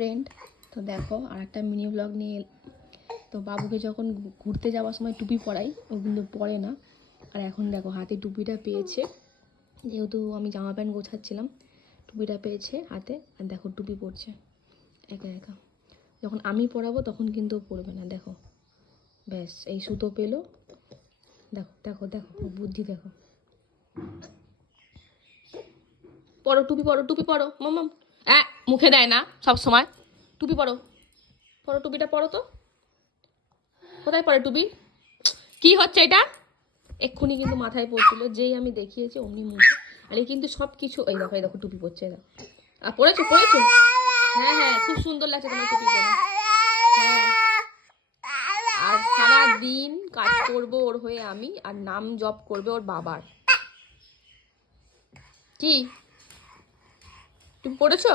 Friend, তো দেখো আর একটা মিনি ব্লগ নিয়ে তো বাবুকে যখন ঘুরতে যাওয়ার সময় টুপি পরাই, ও কিন্তু পরে না। আর এখন দেখো হাতে টুপিটা পেয়েছে, যেহেতু আমি জামা প্যান্ট গোছাচ্ছিলাম, টুপিটা পেয়েছে হাতে। আর দেখো টুপি পরছে একা একা। যখন আমি পরাবো তখন কিন্তু পরবে না। দেখো ব্যাস এই সুতো পেলো। দেখো দেখো দেখো বুদ্ধি দেখো। পরো টুপি, পরো টুপি, পরো মাম্মাম। মুখে দেয় না সব সময়। টুপি পরো, পরো টুপিটা পরো তো। কোথায় পরে টুপি? কি হচ্ছে এটা? এক্ষুনি কিন্তু মাথায় পড়ছিল, যেই আমি দেখিয়েছি অমনি মুখে। আর এই কিন্তু সব কিছু, এই দেখো এই দেখো টুপি পরছে। দেখো আর পড়েছো পড়েছো। হ্যাঁ হ্যাঁ, খুব সুন্দর লাগছে তোমার টুপি পরে। হ্যাঁ, আর সারা দিন কাজ করবো ওর হয়ে আমি, আর নাম জপ করবে ওর বাবার। কি তুমি পড়েছো?